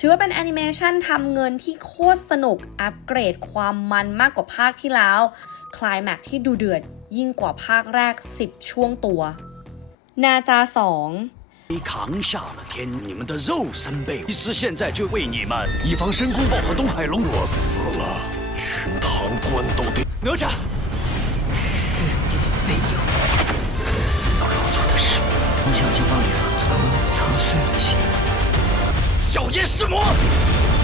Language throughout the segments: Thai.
ถือว่าเป็นแอนิเมชันทำเงินที่โคตรสนุก อัปเกรดความมันมากกว่าภาคที่แล้ว คลายแม็กที่ดูเดือดยิ่งกว่าภาคแรก 10 ช่วงตัว นาจา 2你扛下了天，你们的肉身被医师现在就为你们。以防申公豹和东海龙我死了，全唐关都得。哪吒，是敌非友。不是我做的事，从小就暴力放纵，操碎了心。 小爷是魔，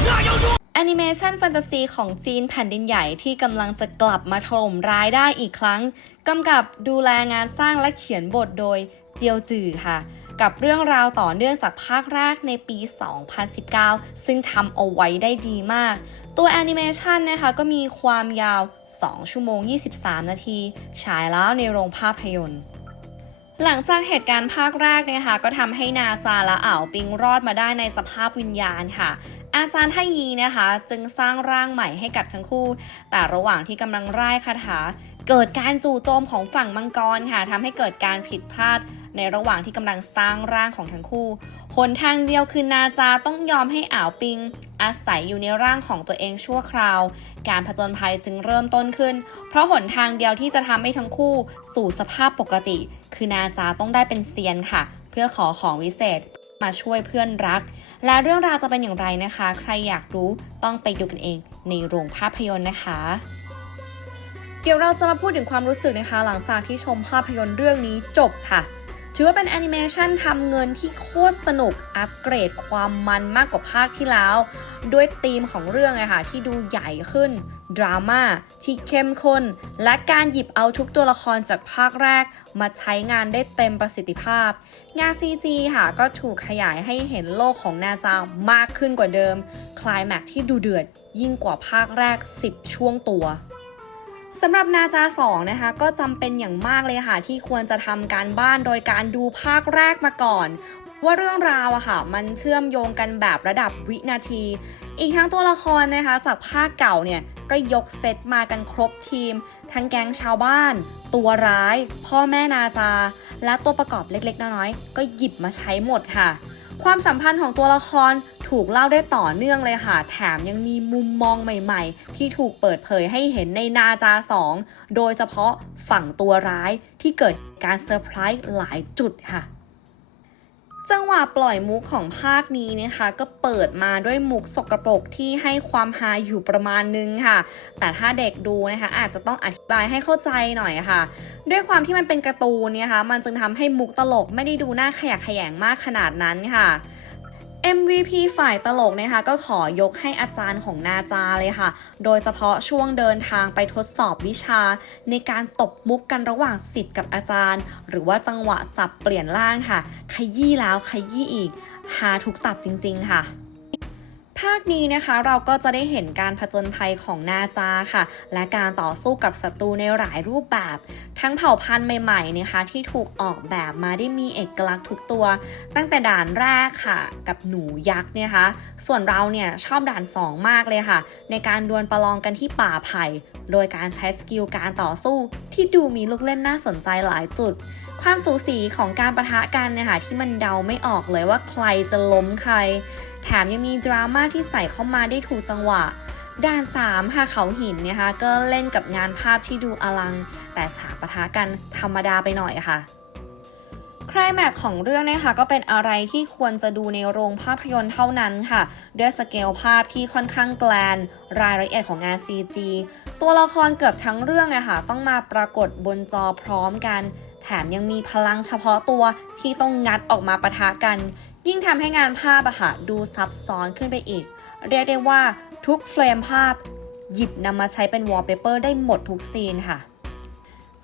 那要如 แอนิเมชันแฟนตาซีของจีนแผ่นดินใหญ่ที่กำลังจะกลับมาถล่มรายได้อีกครั้ง กำกับดูแลงานสร้างและเขียนบทโดยเจียวจือค่ะ กับเรื่องราวต่อเนื่องจากภาคแรกในปี 2019 ซึ่งทำเอาไว้ได้ดีมาก ตัวแอนิเมชันนะคะก็มีความยาว 2 ชั่วโมง 23 นาที ฉายแล้วในโรงภาพยนตร์ หลังจากเหตุการณ์ภาคแรกเนี่ยค่ะก็ทำให้นาจาและอ่าวปิงรอดมาได้ในสภาพวิญญาณค่ะ อาจารย์ไทยีนะคะ จึงสร้างร่างใหม่ให้กับทั้งคู่ แต่ระหว่างที่กำลังร่ายคาถา เกิดการจู่โจมของฝั่งมังกรค่ะทำให้เกิดการผิดพลาดในระหว่างที่กำลังสร้างร่างของทั้งคู่หนทางเดียวคือนาจาต้องยอมให้อ่าวปิง อาศัยอยู่ในร่างของตัวเองชั่วคราว การผจญภัยจึงเริ่มต้นขึ้น เพราะหนทางเดียวที่จะทำให้ทั้งคู่สู่สภาพปกติ คือนาจาต้องได้เป็นเซียนค่ะ เพื่อขอของวิเศษมาช่วยเพื่อนรัก และเรื่องราวจะเป็นอย่างไรนะคะ ใครอยากรู้ต้องไปดูกันเองในโรงภาพยนตร์นะคะ เดี๋ยวเราจะมาพูดถึงความรู้สึกนะคะ หลังจากที่ชมภาพยนตร์เรื่องนี้จบค่ะ ถือว่าเป็นแอนิเมชันทำเงินที่โคตรสนุก อัปเกรดความมันมากกว่าภาคที่แล้ว ด้วยธีมของเรื่องอะค่ะที่ดูใหญ่ขึ้น ดราม่าที่เข้มข้น และการหยิบเอาทุกตัวละครจากภาคแรก มาใช้งานได้เต็มประสิทธิภาพ งาน CG ค่ะก็ถูกขยายให้เห็นโลกของนาจามากขึ้นกว่าเดิม คลายแม็กที่ดูเดือดยิ่งกว่าภาคแรก 10 ช่วงตัว สำหรับนาจา2นะคะก็จำเป็นอย่างมากเลยค่ะ ที่ควรจะทำการบ้านโดยการดูภาคแรกมาก่อน ว่าเรื่องราวอะค่ะ มันเชื่อมโยงกันแบบระดับวินาที อีกทั้งตัวละครนะคะ จากภาคเก่าเนี่ยก็ยกเซตมากันครบทีม ทั้งแก๊งชาวบ้าน ตัวร้าย พ่อแม่นาจา และตัวประกอบเล็กๆ น้อยๆก็หยิบมาใช้หมดค่ะ ความสัมพันธ์ของตัวละคร ถูกเล่าได้ต่อเนื่องเลยค่ะ แถมยังมีมุมมองใหม่ๆ ที่ถูกเปิดเผยให้เห็นในนาจา 2 โดยเฉพาะฝั่งตัวร้ายที่เกิดการเซอร์ไพรส์หลายจุดค่ะจังหวะปล่อยมุกของภาคนี้นะคะก็เปิดมาด้วยมุกสกรปรกที่ให้ความฮาอยู่ประมาณนึงค่ะ แต่ถ้าเด็กดูนะคะอาจจะต้องอธิบายให้เข้าใจหน่อยค่ะ ด้วยความที่มันเป็นการ์ตูนเนี่ยค่ะมันจึงทำให้มุกตลกไม่ได้ดูน่าขยะแขยงมากขนาดนั้นค่ะ MVP ฝ่ายตลกนะคะก็ขอยกให้อาจารย์ของนาจาเลยค่ะ โดยเฉพาะช่วงเดินทางไปทดสอบวิชา ในการตบมุกกันระหว่างสิทธิ์กับอาจารย์ หรือว่าจังหวะสับเปลี่ยนร่างค่ะ ขยี้แล้วขยี้อีก หาทุกตับจริง ๆ ค่ะ ภาคนี้นะคะเราก็จะได้เห็นการผจญภัยของนาจาค่ะ และการต่อสู้กับศัตรูในหลายรูปแบบ ทั้งเผ่าพันธุ์ใหม่ๆนะคะที่ถูกออกแบบมาได้มีเอกลักษณ์ทุกตัว ตั้งแต่ด่านแรกค่ะ กับหนูยักษ์เนี่ยคะส่วนเราเนี่ยชอบด่าน 2 มากเลยค่ะ ในการดวลประลองกันที่ป่าไผ่โดยการใช้สกิลการต่อสู้ที่ดูมีลูกเล่นน่าสนใจหลายจุด ความสูสีของการประทะกันนี่ยค่ะที่มันเดาไม่ออกเลยว่าใครจะล้มใคร แถมยังมีดราม่าที่ใส่เข้ามาได้ถูกจังหวะด่าน3ค่ะเขาหินเนี่ยค่ะก็เล่นกับงานภาพที่ดูอลัง แต่สาปะทะกันธรรมดาไปหน่อยค่ะคลายแม็กของเรื่องนะคะก็เป็นอะไรที่ควรจะดูในโรงภาพยนตร์เท่านั้นค่ะ ด้วยสเกลภาพที่ค่อนข้างแกลน รายละเอียดของงาน CG ตัวละครเกือบทั้งเรื่องอะค่ะต้องมาปรากฏบนจอพร้อมกัน แถมยังมีพลังเฉพาะตัวที่ต้องงัดออกมาปะทะกัน ยิ่งทำให้งานภาพอะค่ะดูซับซ้อนขึ้นไปอีก เรียกได้ว่าทุกเฟรมภาพ หยิบนำมาใช้เป็นวอลเปเปอร์ได้หมดทุกซีนค่ะ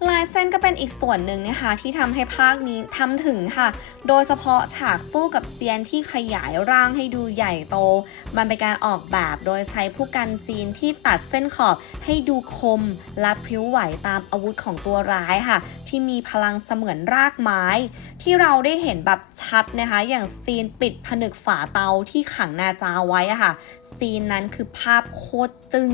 ลายเส้นก็เป็นอีกส่วนหนึ่งนะคะที่ทำให้ภาคนี้ทำถึงค่ะ โดยเฉพาะฉากสู้กับเซียนที่ขยายร่างให้ดูใหญ่โต มันเป็นการออกแบบโดยใช้ผู้กันจีนที่ตัดเส้นขอบให้ดูคมและพริ้วไหวตามอาวุธของตัวร้ายค่ะ ที่มีพลังเสมือนรากไม้ ที่เราได้เห็นแบบชัดนะคะ อย่างซีนปิดผนึกฝาเตาที่ขังนาจาไว้อะค่ะ ซีนนั้นคือภาพโคตรจึ้ง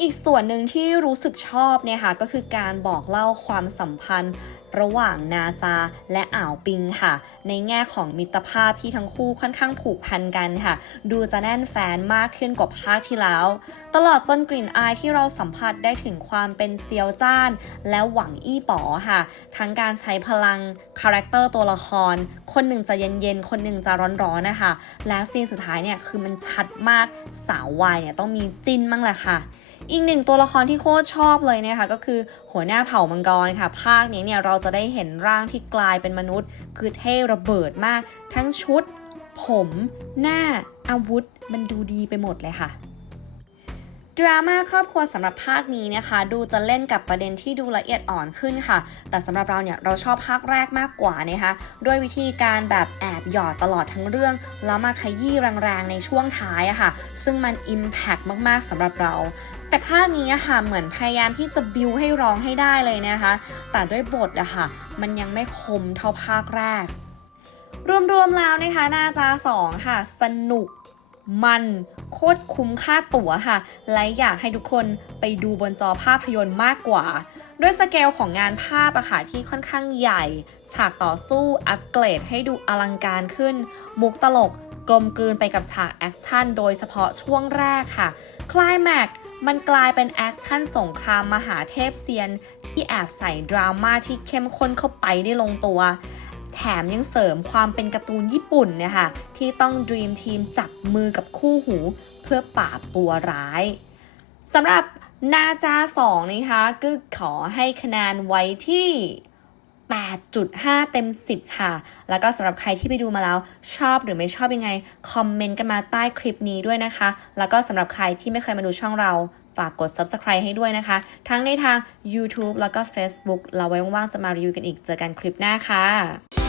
อีกส่วนหนึ่งที่รู้สึกชอบเนี่ยค่ะก็คือการบอกเล่าความสัมพันธ์ระหว่างนาจาและอ่าวปิงค่ะ ในแง่ของมิตรภาพที่ทั้งคู่ค่อนข้างผูกพันกันค่ะ ดูจะแน่นแฟนมากขึ้นกว่าภาคที่แล้ว ตลอดจนกลิ่นอายที่เราสัมผัสได้ถึงความเป็นเซียวจ้าน และหวังอี้ป๋อค่ะ ทั้งการใช้พลังคาแรคเตอร์ตัวละคร คนหนึ่งจะเย็นๆ คนหนึ่งจะร้อนๆนะคะและซีนสุดท้ายเนี่ยคือมันชัดมากสาววายเนี่ยต้องมีจินมั่งแหละค่ะ อีกหนึ่งตัวละครที่โคตรชอบเลยเนะคะก็คือหัวหน้าเผ่ามังกรค่ะ ภาคนี้เนี่ยเราจะได้เห็นร่างที่กลายเป็นมนุษย์ คือเท่ระเบิดมาก ทั้งชุด ผม หน้าอาวุธ มันดูดีไปหมดเลยค่ะ ดราม่าครอบครัวสำหรับภาคนี้นะคะ ดูจะเล่นกับประเด็นที่ดูละเอียดอ่อนขึ้นค่ะ แต่สำหรับเราเนี่ยเราชอบภาคแรกมากกว่านะคะด้วยวิธีการแบบแอบหยอดตลอดทั้งเรื่อง แล้วมาขยี้แรงๆในช่วงท้ายอะค่ะ ซึ่งมัน Impact มากๆสำหรับเรา แต่ภาคนี้อะค่ะเหมือนพยายามที่จะบิวให้ร้องให้ได้เลยนะคะ แต่ด้วยบทอะค่ะมันยังไม่คมเท่าภาคแรก รวมๆแล้วนะคะนาจาสองค่ะ สนุก มันโคตรคุ้มค่าตั๋วค่ะ และอยากให้ทุกคนไปดูบนจอภาพยนตร์มากกว่า ด้วยสเกลของงานภาพอะค่ะที่ค่อนข้างใหญ่ ฉากต่อสู้อัปเกรดให้ดูอลังการขึ้น มุกตลกกลมกลืนไปกับฉากแอคชั่นโดยเฉพาะช่วงแรกค่ะ คลายแม็กมันกลายเป็นแอคชั่นสงครามมหาเทพเซียน ที่แอบใส่ดราม่าที่เข้มข้นเข้าไปได้ลงตัว แถมยังเสริมความเป็นการ์ตูนญี่ปุ่นเนะคะที่ต้อง Dream Team จับมือกับคู่หูเพื่อปราบตัวร้ายสำหรับนาจา2นะคะก็ขอให้คะแนนไว้ที่ 8.5 เต็ม 10 ค่ะ แล้วก็สำหรับใครที่ไปดูมาแล้วชอบหรือไม่ชอบยังไง คอมเมนต์กันมาใต้คลิปนี้ด้วยนะคะ แล้วก็สำหรับใครที่ไม่เคยมาดูช่องเรา ฝากกด subscribe ให้ด้วยนะคะ ทั้งในทาง YouTube แล้วก็ Facebook เราไว้ว่างๆจะมารีวิวกันอีก เจอกันคลิปหน้าค่ะ